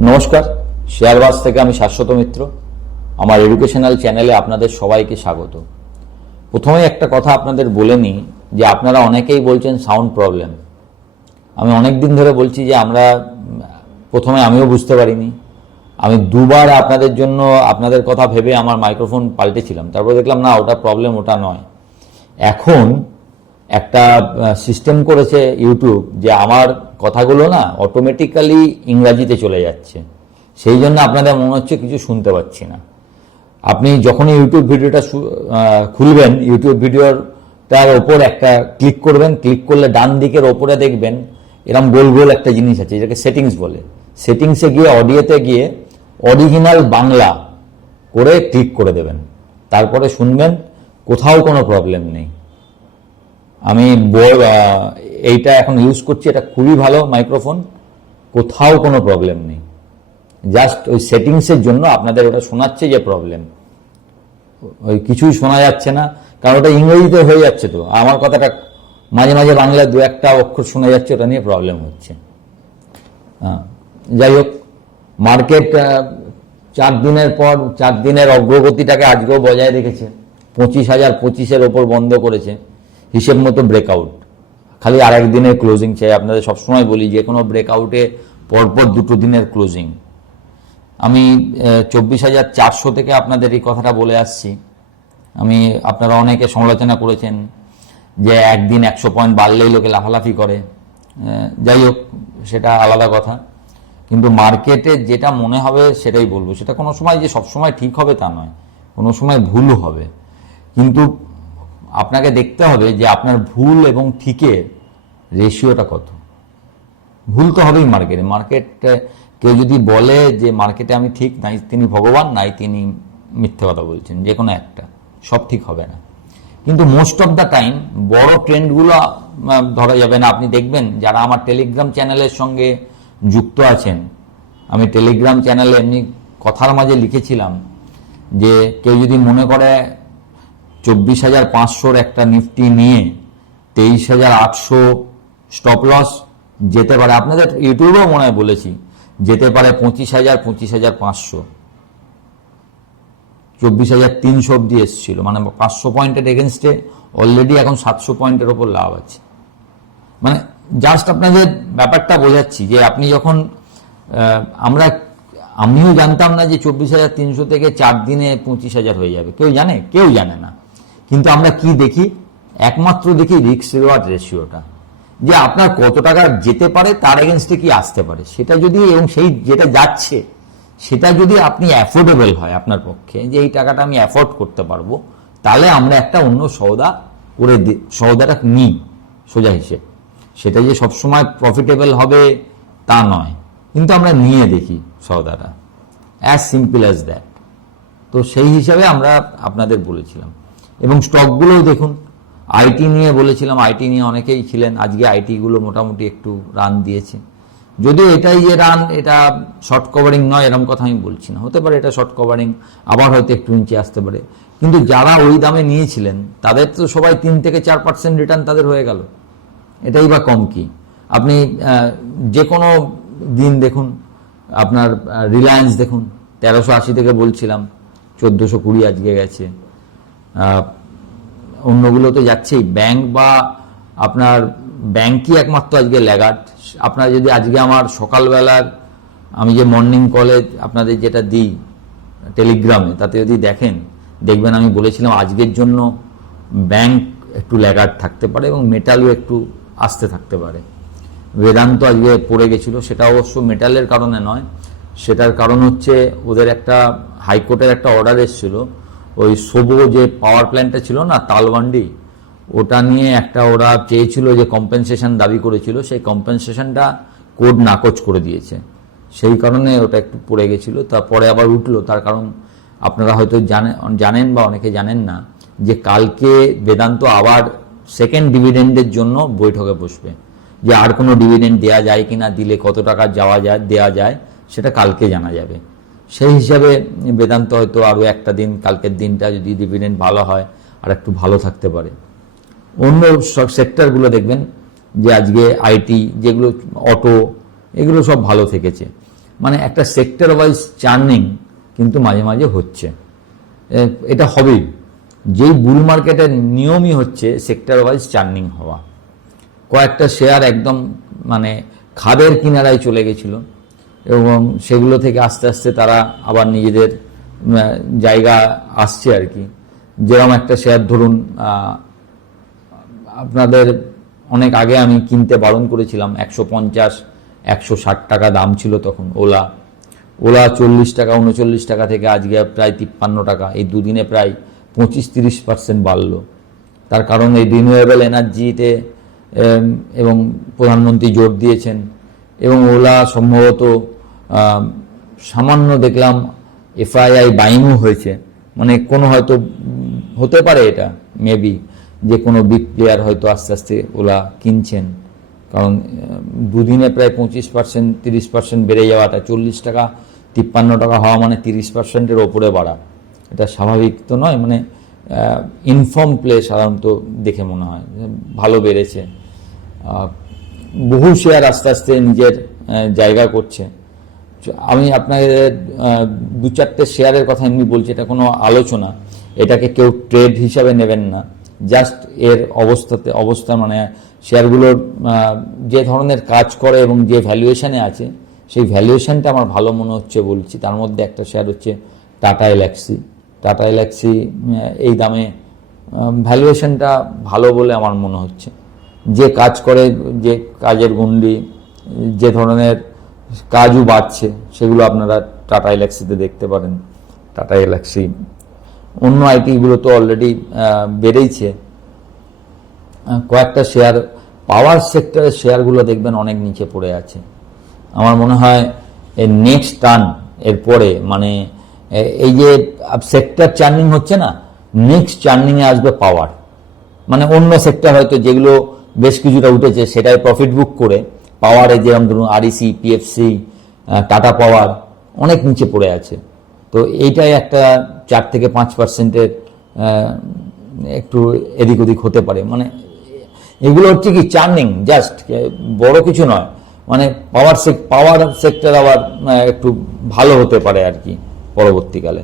নমস্কার, শেয়ারবাজ থেকে আমি শাশ্বত মিত্র। আমার এডুকেশনাল চ্যানেলে আপনাদের সবাইকে স্বাগত। প্রথমে একটা কথা আপনাদের বলে নিই যে আপনারা অনেকেই বলছেন সাউন্ড প্রবলেম আমি অনেক দিন ধরে বলছি যে আমরা, প্রথমে আমিও বুঝতে পারিনি। আমি দুবার আপনাদের জন্য আপনাদের কথা ভেবে আমার মাইক্রোফোন পাল্টেছিলাম। তারপর দেখলাম, না, ওটা প্রবলেম ওটা নয়। এখন একটা সিস্টেম করেছে ইউটিউব যে আমার কথাগুলো না অটোমেটিক্যালি ইংরাজিতে চলে যাচ্ছে। সেই জন্য আপনাদের মনে হচ্ছে কিছু শুনতে পাচ্ছি না। আপনি যখনই ইউটিউব ভিডিওটা খুলবেন ইউটিউব ভিডিওর তার ওপর একটা ক্লিক করবেন ক্লিক করলে ডান দিকের ওপরে দেখবেন এরম গোল গোল একটা জিনিস আছে যেটাকে সেটিংস বলে। সেটিংসে গিয়ে অডিওতে গিয়ে অরিজিনাল বাংলা করে ক্লিক করে দেবেন। তারপরে শুনবেন, কোথাও কোনো প্রবলেম নেই। আমি এইটা এখন ইউজ করছি, এটা খুবই ভালো মাইক্রোফোন কোথাও কোনো প্রবলেম নেই। জাস্ট ওই সেটিংসের জন্য আপনাদের ওটা শোনাচ্ছে যে প্রবলেম ওই কিছুই শোনা যাচ্ছে না, কারণ ওটা ইংরেজিতে হয়ে যাচ্ছে তো। আমার কথাটা মাঝে মাঝে বাংলায় দু একটা অক্ষর শোনা যাচ্ছে, ওটা নিয়ে প্রবলেম হচ্ছে। যাই হোক মার্কেট চার দিনের পর, চার দিনের অগ্রগতিটাকে আজকেও বজায় রেখেছে। পঁচিশ হাজার পঁচিশের ওপর বন্ধ করেছে। হিসেব মতো ব্রেকআউট খালি আর দিনের ক্লোজিং চাই। আপনাদের সবসময় বলি, যে কোনো ব্রেকআউটে পরপর দুটো দিনের ক্লোজিং আমি চব্বিশ হাজার চারশো থেকে আপনাদের এই কথাটা বলে আসছি। আমি, আপনারা অনেকে সমালোচনা করেছেন যে একদিন একশো পয়েন্ট বাড়লেই লোকে লাফালাফি করে। যাই হোক, সেটা আলাদা কথা। কিন্তু মার্কেটে যেটা মনে হবে সেটাই বলব। সেটা কোনো সময় যে সবসময় ঠিক হবে তা নয়। কোনো সময় ভুল হবে। কিন্তু আপনাকে দেখতে হবে যে আপনার ভুল এবং ঠিকের রেশিওটা কত। ভুল তো হবেই মার্কেটে মার্কেট কেউ যদি বলে যে মার্কেটে আমি ঠিক, নাই তিনি ভগবান, নাই তিনি মিথ্যে কথা বলছেন, যে কোনো একটা। সব ঠিক হবে না। কিন্তু মোস্ট অফ দ্য টাইম বড় ট্রেন্ডগুলো ধরা যাবে না। আপনি দেখবেন যারা আমার টেলিগ্রাম চ্যানেলের সঙ্গে যুক্ত আছেন, আমি টেলিগ্রাম চ্যানেলে এমনি কথার মাঝে লিখেছিলাম যে কেউ যদি মনে করে চব্বিশ হাজার পাঁচশোর একটা নিফটি নিয়ে তেইশ হাজার আটশো স্টপ লস যেতে পারে। আপনাদের ইউটিউবেও মনে হয় বলেছি, যেতে পারে পঁচিশ হাজার পঁচিশ হাজার পাঁচশো। চব্বিশ হাজার তিনশো অব্দি এসেছিল মানে পাঁচশো পয়েন্টের এগেনস্টে অলরেডি এখন সাতশো পয়েন্টের ওপর লাভ আছে। মানে জাস্ট আপনাদের ব্যাপারটা বোঝাচ্ছি যে আপনি যখন আমরা, আমিও জানতাম না যে চব্বিশ হাজার তিনশো থেকে চার দিনে পঁচিশ হাজার হয়ে যাবে। কেউ জানে? কেউ জানে না। কিন্তু আমরা কি দেখি? একমাত্র দেখি রিক্স রিওয়ার্ড রেশিওটা যে আপনার কত টাকা যেতে পারে, তার এগেনস্টে কি আসতে পারে? সেটা যদি এবং সেই যেটা যাচ্ছে, সেটা যদি আপনি অ্যাফোর্ডেবল হয় আপনার পক্ষে, যে এই টাকাটা আমি অ্যাফোর্ড করতে পারব, তাহলে আমরা একটা অন্য সৌদা করে সৌদাটা নিই, সোজা হিসেব। সেটা যে সবসময় প্রফিটেবল হবে, তা নয়। কিন্তু আমরা নিয়ে দেখি সৌদাটা অ্যাজ সিম্পল অ্যাজ দ্যাট তো সেই হিসাবে আমরা আপনাদের বলেছিলাম। এবং স্টকগুলোও দেখুন আইটি নিয়ে বলেছিলাম আইটি নিয়ে অনেকেই ছিলেন, আজকে আইটিগুলো মোটামুটি একটু রান দিয়েছে। যদিও এটাই যে রান এটা শর্ট কভারিং নয় এরকম কথা আমি বলছি না। হতে পারে এটা শর্ট কভারিং আবার হয়তো একটু নিচে আসতে পারে। কিন্তু যারা ওই দামে নিয়েছিলেন, তাদের তো সবাই তিন থেকে চার পার্সেন্ট রিটার্ন তাদের হয়ে গেল। এটাই বা কম কি? আপনি যে কোনো দিন দেখুন, আপনার রিলায়েন্স দেখুন, তেরোশো আশি থেকে বলছিলাম, চোদ্দোশো কুড়ি আজকে গেছে। অন্যগুলো তো যাচ্ছেই ব্যাংক বা আপনার ব্যাংকই একমাত্র আজকে ল্যাগার্ড আপনারা যদি আজকে আমার সকালবেলার আমি যে মর্নিং কলে আপনাদের যেটা দিই টেলিগ্রামে তাতে যদি দেখেন, দেখবেন আমি বলেছিলাম আজকের জন্য ব্যাংক একটু ল্যাগার্ড থাকতে পারে এবং মেটালও একটু আসতে থাকতে পারে। বেদান্ত আজকে পড়ে গেছিল, সেটা অবশ্য মেটালের কারণে নয়। সেটার কারণ হচ্ছে ওদের একটা হাইকোর্টের একটা অর্ডার এসেছিল। ওই সোবো যে পাওয়ার প্ল্যান্টটা ছিল না, তালবান্ডি, ওটা নিয়ে একটা ওরা চেয়েছিল যে কম্পেনসেশন দাবি করেছিল, সেই কম্পেনসেশনটা কোড নাকচ করে দিয়েছে। সেই কারণে ওটা একটু পড়ে গেছিল, তারপরে আবার উঠল। তার কারণ আপনারা হয়তো জানেন জানেন বা অনেকে জানেন না যে কালকে বেদান্ত আবার সেকেন্ড ডিভিডেন্ডের জন্য বৈঠকে বসবে। যে আর কোনো ডিভিডেন্ড দেওয়া যায় কিনা, দিলে কত টাকা যাওয়া যায় দেওয়া যায়, সেটা কালকে জানা যাবে। সেই হিসাবে বেদান্ত হয়তো আরও একটা দিন, কালকের দিনটা যদি ডিভিডেন্ড ভালো হয়, আর একটু ভালো থাকতে পারে। অন্য সব সেক্টরগুলো দেখবেন, যে আজকে আইটি যেগুলো অটো এগুলো সব ভালো থেকেছে। মানে একটা সেক্টর ওয়াইজ চার্নিং কিন্তু মাঝে মাঝে হচ্ছে। এটা হবেই। যেই বুল মার্কেটের নিয়মই হচ্ছে সেক্টর ওয়াইজ চার্নিং হওয়া। কয়েকটা শেয়ার একদম মানে খাদের কিনারায় চলে গেছিল। এবং সেগুলো থেকে আস্তে আস্তে তারা আবার নিজেদের জায়গা আসছে আর কি। যেরকম একটা শেয়ার ধরুন আপনাদের অনেক আগে আমি কিনতে বারণ করেছিলাম, একশো পঞ্চাশ, একশো ষাট টাকা দাম ছিল তখন ওলা। ওলা চল্লিশ টাকা, উনচল্লিশ টাকা থেকে আজকে প্রায় তিপ্পান্ন টাকা। এই দুদিনে প্রায় পঁচিশ তিরিশ পার্সেন্ট বাড়লো। তার কারণ এই রিনিউয়েবল এনার্জিতে এবং প্রধানমন্ত্রী জোর দিয়েছেন। এবং ওলা সম্ভবত সামান্য দেখলাম এফআইআই বাইংও হয়েছে। মানে কোনো হয়তো হতে পারে এটা মেবি যে কোনো বিগ প্লেয়ার হয়তো আস্তে আস্তে ওলা কিনছেন। কারণ দুদিনে প্রায় পঁচিশ পার্সেন্ট তিরিশ পার্সেন্ট বেড়ে যাওয়াটা চল্লিশ টাকা, তিপ্পান্ন টাকা হওয়া মানে তিরিশ পার্সেন্টের ওপরে বাড়া। এটা স্বাভাবিক তো নয় মানে ইনফর্ম প্লে সাধারণত দেখে মনে হয় ভালো বেড়েছে। বহু শেয়ার আস্তে আস্তে নিজের জায়গা করছে। আমি আপনাদের দু চারটে শেয়ারের কথা এমনি বলছি, এটা কোনো আলোচনা। এটাকে কেউ ট্রেড হিসাবে নেবেন না। জাস্ট এর অবস্থাতে, অবস্থা মানে শেয়ারগুলোর যে ধরনের কাজ করে এবং যে ভ্যালুয়েশানে আছে, সেই ভ্যালুয়েশানটা আমার ভালো মনে হচ্ছে বলছি। তার মধ্যে একটা শেয়ার হচ্ছে টাটা এলাক্সি টাটা এলাক্সি এই দামে ভ্যালুয়েশানটা ভালো বলে আমার মনে হচ্ছে। যে কাজ করে, যে কাজের গুন্ডি যে ধরনের কাজও বাড়ছে, সেগুলো আপনারা টাটা এলাক্সিতে দেখতে পারেন। টাটা এলাক্সি। অন্য আইটিগুলো তো অলরেডি বেড়েইছে। কয়েকটা শেয়ার পাওয়ার সেক্টরের শেয়ারগুলো দেখবেন অনেক নিচে পড়ে আছে। আমার মনে হয় এর নেক্সট টার্ন এর পরে মানে এই যে সেক্টর চার্নিং হচ্ছে না নেক্সট চার্নিংয়ে আসবে পাওয়ার মানে অন্য সেক্টর হয়তো যেগুলো বেশ কিছুটা উঠেছে সেটাই প্রফিট বুক করে পাওয়ারে যেরকম ধরুন আরইসি পিএফসি টাটা পাওয়ার অনেক নিচে পড়ে আছে। তো এইটাই একটা চার থেকে পাঁচ পার্সেন্টের একটু এদিক ওদিক হতে পারে। মানে এগুলো হচ্ছে কি চার্নিং জাস্ট বড় কিছু নয়। মানে পাওয়ার সেক পাওয়ার সেক্টর আবার একটু ভালো হতে পারে আর কি পরবর্তীকালে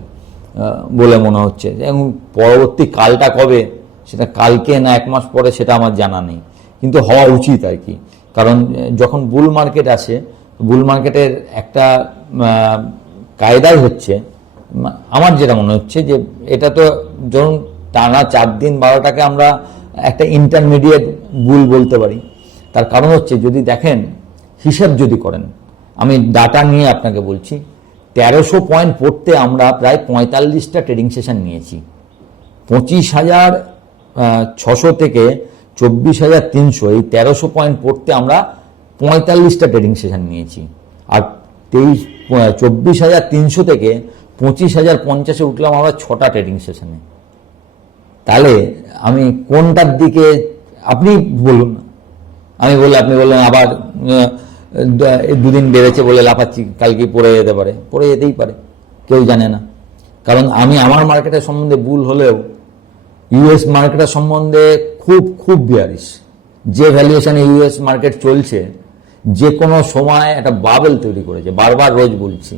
বলে মনে হচ্ছে। এবং পরবর্তী কালটা কবে, সেটা কালকে না এক মাস পরে, সেটা আমার জানা নেই। কিন্তু হওয়া উচিত আর কি। কারণ যখন বুল মার্কেট আছে, বুল মার্কেটের একটা কায়দাই হচ্ছে আমার যেটা মনে হচ্ছে যে, এটা তো ধরুন টানা চার দিন বারোটাকে আমরা একটা ইন্টারমিডিয়েট বুল বলতে পারি। তার কারণ হচ্ছে যদি দেখেন, হিসাব যদি করেন, আমি ডাটা নিয়ে আপনাকে বলছি, তেরোশো পয়েন্ট পড়তে আমরা প্রায় পঁয়তাল্লিশটা ট্রেডিং সেশন নিয়েছি। পঁচিশ হাজার ছশো থেকে চব্বিশ হাজার তিনশো, এই তেরোশো পয়েন্ট পড়তে আমরা পঁয়তাল্লিশটা ট্রেডিং সেশন নিয়েছি। আর তেইশ চব্বিশ হাজার তিনশো থেকে পঁচিশ হাজার পঞ্চাশে উঠলাম আমরা ছটা ট্রেডিং সেশনে তাহলে আমি কোনটার দিকে, আপনি বলুন। আমি বললে, আপনি বললেন আবার দুদিন বেড়েছে বলে লাফাচ্ছি, কালকে পড়ে যেতে পারে। পড়ে যেতেই পারে, কেউ জানে না। কারণ আমি, আমার মার্কেটের সম্বন্ধে ভুল হলেও ইউএস মার্কেটের সম্বন্ধে খুব খুব বিয়ারিশ যে ভ্যালুয়েশনে ইউএস মার্কেট চলছে, যে কোনো সময় একটা বাবেল তৈরি করেছে। বারবার রোজ বলছি।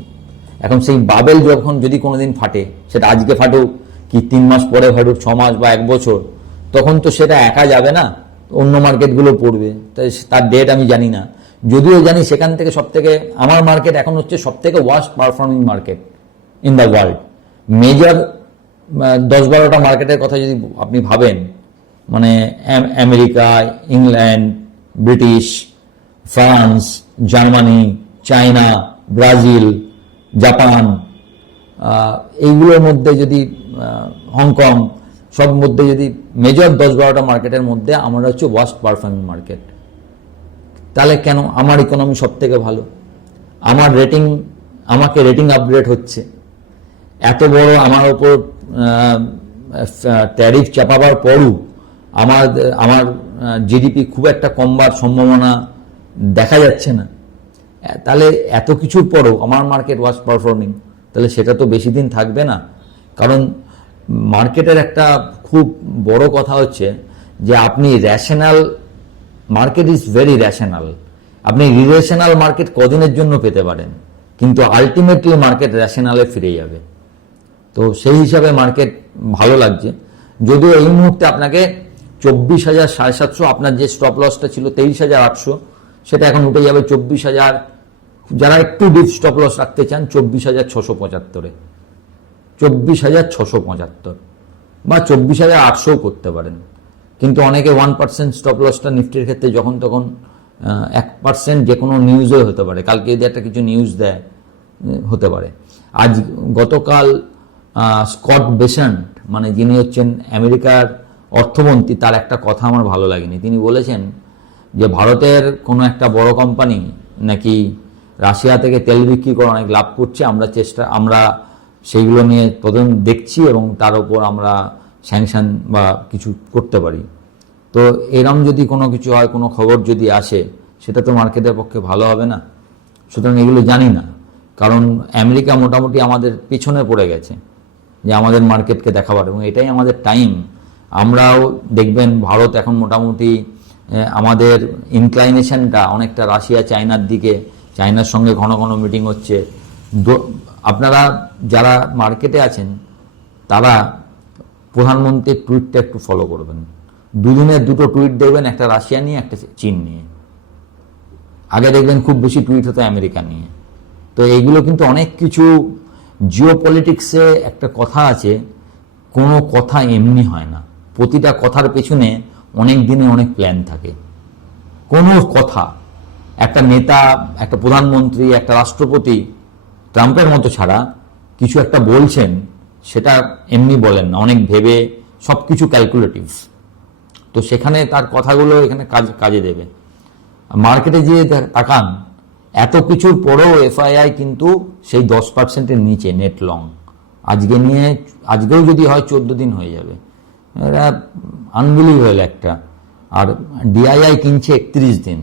এখন সেই বাবেল যখন যদি কোনোদিন ফাটে, সেটা আজকে ফাটুক, কি তিন মাস পরে ফাটুক, ছ মাস বা এক বছর, তখন তো সেটা একা যাবে না, অন্য মার্কেটগুলো পড়বে। তাই তার ডেট আমি জানি না। যদিও জানি সেখান থেকে সব থেকে আমার মার্কেট এখন হচ্ছে সব থেকে worst performing market in the world major দশ বারোটা মার্কেটের কথা যদি আপনি ভাবেন মানে আম- America, England, British, France, Germany, China, Brazil, Japan এইগুলোর মধ্যে যদি হংকং, সব মধ্যে যদি মেজর দশ বারোটা মার্কেটের মধ্যে আমরা হচ্ছে ওয়ার্স্ট পারফর্মিং মার্কেট তাহলে কেন আমার ইকোনমি সব থেকে ভালো? আমার রেটিং আমাকে রেটিং আপগ্রেড হচ্ছে। এত বড় আমার ওপর ট্যারিফ চাপাবার পরও আমার আমার জিডিপি খুব একটা কমবার সম্ভাবনা দেখা যাচ্ছে না। তাহলে এত কিছুর পরও আমার মার্কেট ওয়াজ পারফর্মিং তাহলে সেটা তো বেশি দিন থাকবে না। কারণ মার্কেটের একটা খুব বড় কথা হচ্ছে যে আপনি rational market is very rational আপনি রিলেশনাল মার্কেট কদিনের জন্য পেতে পারেন, কিন্তু আলটিমেটলি মার্কেট র্যাশনালে ফিরে যাবে। তো সেই হিসাবে মার্কেট ভালো লাগছে। যদিও এই মুহূর্তে আপনাকে চব্বিশ হাজার সাড়ে সাতশো, আপনার যে স্টপ লসটা ছিল তেইশ হাজার আটশো, সেটা এখন উঠে যাবে চব্বিশ হাজার। যারা একটু ডিপ স্টপ লস রাখতে চান, চব্বিশ হাজার ছশো পঁচাত্তরে। চব্বিশ হাজার ছশো পঁচাত্তর। বা চব্বিশ হাজার আটশোও করতে পারেন। কিন্তু অনেকে ওয়ান পার্সেন্ট স্টপ লসটা নিফটির ক্ষেত্রে যখন তখন এক পার্সেন্ট যে কোনো নিউজে হতে পারে। কালকে যদি একটা কিছু নিউজ দেয়, হতে পারে। আজ গতকাল স্কট বেসেন্ট মানে যিনি হচ্ছেন আমেরিকার অর্থমন্ত্রী, তার একটা কথা আমার ভালো লাগেনি। তিনি বলেছেন যে, ভারতের কোনো একটা বড় কোম্পানি নাকি রাশিয়া থেকে তেল বিক্রি করে অনেক লাভ করছে, আমরা চেষ্টা, আমরা সেইগুলো নিয়ে প্রথম দেখছি এবং তার উপর আমরা স্যাংশন বা কিছু করতে পারি। তো এরম যদি কোনো কিছু হয়, কোনো খবর যদি আসে, সেটা তো মার্কেটের পক্ষে ভালো হবে না। সুতরাং এগুলো জানি না। কারণ আমেরিকা মোটামুটি আমাদের পিছনে পড়ে গেছে, যে আমাদের মার্কেটকে দেখাবার, এবং এটাই আমাদের টাইম আমরাও দেখবেন ভারত এখন মোটামুটি আমাদের ইনক্লাইনেশনটা অনেকটা রাশিয়া, চায়নার দিকে, চায়নার সঙ্গে ঘন ঘন মিটিং হচ্ছে। আপনারা যারা মার্কেটে আছেন, তারা প্রধানমন্ত্রীর টুইটটা একটু ফলো করবেন। দুদিনের দুটো টুইট দেখবেন, একটা রাশিয়া নিয়ে, একটা চীন নিয়ে। আগে দেখবেন খুব বেশি টুইট হতো আমেরিকা নিয়ে। তো এইগুলো কিন্তু অনেক কিছু জিও পলিটিক্সে একটা কথা আছে, কোনো কথা এমনি হয় না। প্রতিটা কথার পেছনে অনেক দিনে অনেক প্ল্যান থাকে। কোনো কথা, একটা নেতা, একটা প্রধানমন্ত্রী, একটা রাষ্ট্রপতি ট্রাম্পের মতো ছাড়া কিছু একটা বলছেন, সেটা এমনি বলেন না। অনেক ভেবে সব কিছু ক্যালকুলেটিভ তো সেখানে তার কথাগুলো এখানে কাজ, কাজে দেবে। মার্কেটে যে তাকান, এত কিছুর পরেও এফআইআই কিন্তু সেই দশ পার্সেন্টের নিচে নেট লং আজকে নিয়ে, আজকেও যদি হয় চোদ্দ দিন হয়ে যাবে। এটা আনবিলিভেবল একটা। আর ডিআইআই কিনছে একত্রিশ দিন।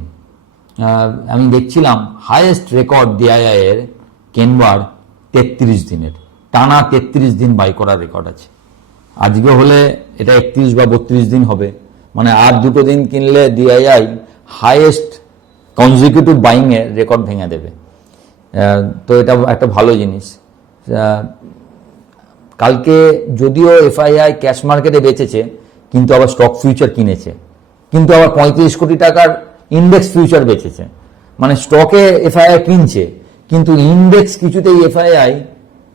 আমি দেখছিলাম হায়েস্ট রেকর্ড ডিআইআই এর কেনবার তেত্রিশ দিনের। টানা তেত্রিশ দিন বাই করার রেকর্ড আছে। আজকে হলে এটা একত্রিশ বা বত্রিশ দিন হবে। মানে আর দুটো দিন কিনলে ডিআইআই হায়েস্ট কনজিকিউটিভ বাইং এর রেকর্ড ভেঙে দেবে। তো এটা একটা ভালো জিনিস। কালকে যদিও এফআইআই ক্যাশ মার্কেটে বেচেছে, কিন্তু আবার স্টক ফিউচার কিনেছে। কিন্তু আবার পঁয়ত্রিশ কোটি টাকার ইন্ডেক্স ফিউচার বেচেছে। মানে স্টকে এফআইআই কিনছে, কিন্তু ইন্ডেক্স কিছুতেই এফআইআই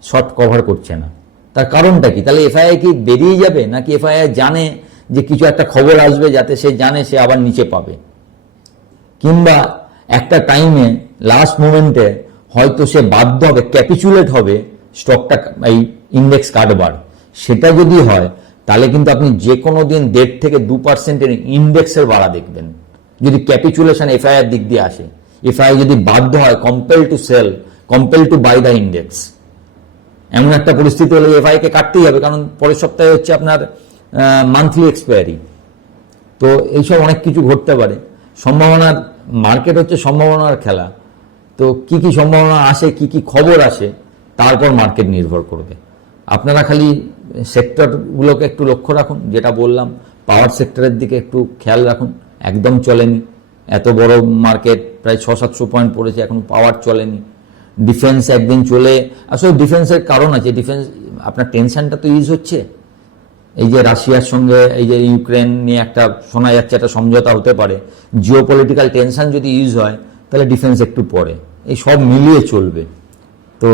শর্ট কভার করছে না। তার কারণটা কি? তাহলে এফআইআই কি বেরিয়ে যাবে, নাকি এফআইআই জানে যে কিছু একটা খবর আসবে যাতে সে জানে সে আবার নিচে পাবে? কিংবা একটা টাইমে লাস্ট মোমেন্টে হয়তো সে বাধ্য হবে ক্যাপিচুলেট হবে স্টকটা এই ইন্ডেক্স কাটবার সেটা যদি হয়, তাহলে কিন্তু আপনি যে কোনো দিন দেড় থেকে দু পার্সেন্টের ইন্ডেক্সের বাড়া দেখবেন। যদি ক্যাপিচুলেশন এফআইআর দিক দিয়ে আসে এফআইআর যদি বাধ্য হয় compel to sell compel to buy the index এমন একটা পরিস্থিতি হলে এফআই কে কাটতেই হবে, কারণ পরের সপ্তাহে হচ্ছে আপনার মান্থলি এক্সপায়ারি তো এইসব অনেক কিছু ঘটতে পারে। সম্ভাবনার মার্কেট হচ্ছে সম্ভাবনার খেলা। তো কি কি সম্ভাবনা আসে, কি কি খবর আসে তারপর মার্কেট নির্ভর করবে। আপনারা খালি সেক্টরগুলোকে একটু লক্ষ্য রাখুন, যেটা বললাম, পাওয়ার সেক্টরের দিকে একটু খেয়াল রাখুন। একদম চলেনি। এত বড় মার্কেট, প্রায় ছ সাতশো পয়েন্ট পড়েছে, এখন পাওয়ার চলেনি। ডিফেন্স একদিন চলে, আসলে ডিফেন্সের কারণ আছে। ডিফেন্স, আপনার টেনশনটা তো ইউজ হচ্ছে। এই যে রাশিয়ার সঙ্গে, এই যে ইউক্রেন নিয়ে একটা শোনা যাচ্ছে, একটা সমঝোতা হতে পারে। জিও পলিটিক্যাল টেনশন যদি ইউজ হয়, তাহলে ডিফেন্স একটু পরে এই সব মিলিয়ে চলবে। তো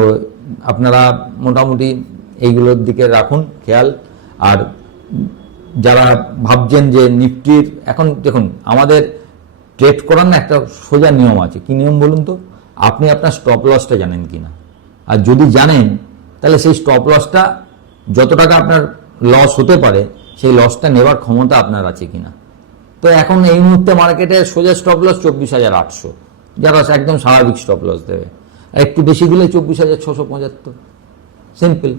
আপনারা মোটামুটি এইগুলোর দিকে রাখুন খেয়াল। আর যারা ভাবছেন যে নিফটির, এখন দেখুন, আমাদের ট্রেড করার না একটা সোজা নিয়ম আছে। কি নিয়ম বলুন তো? আপনি আপনার স্টপ লসটা জানেন কিনা? আর যদি জানেন, তাহলে সেই স্টপ লসটা যত টাকা আপনার লস হতে পারে, সেই লসটা নেবার ক্ষমতা আপনার আছে কিনা? তো এখন এই মুহূর্তে মার্কেটে সোজা স্টপ লস চব্বিশ হাজার আটশো। যারা একদম স্বাভাবিক স্টপ লস দেবে। আর একটু বেশি দিলে চব্বিশ হাজার ছশো পঁচাত্তর। সিম্পল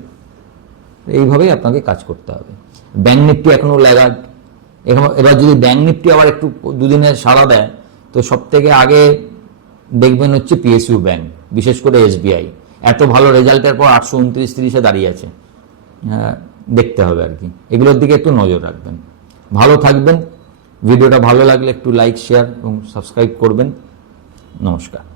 এইভাবেই আপনাকে কাজ করতে হবে। ব্যাঙ্ক নিফটি এখনও ল্যাগার্ড। এবার যদি ব্যাঙ্ক নিফটি আবার একটু দুদিনের সাড়া দেয় তো সব থেকে আগে দেখবেন হচ্ছে পিএসইউ ব্যাংক বিশেষ করে এসবিআই এত ভালো রেজাল্টের পর আটশো উনত্রিশ তিরিশে দাঁড়িয়ে আছে। হ্যাঁ, দেখতে হবে আর কি। এগুলোর দিকে একটু নজর রাখবেন। ভালো থাকবেন। ভিডিওটা ভালো লাগলে একটু লাইক শেয়ার এবং সাবস্ক্রাইব করবেন। নমস্কার।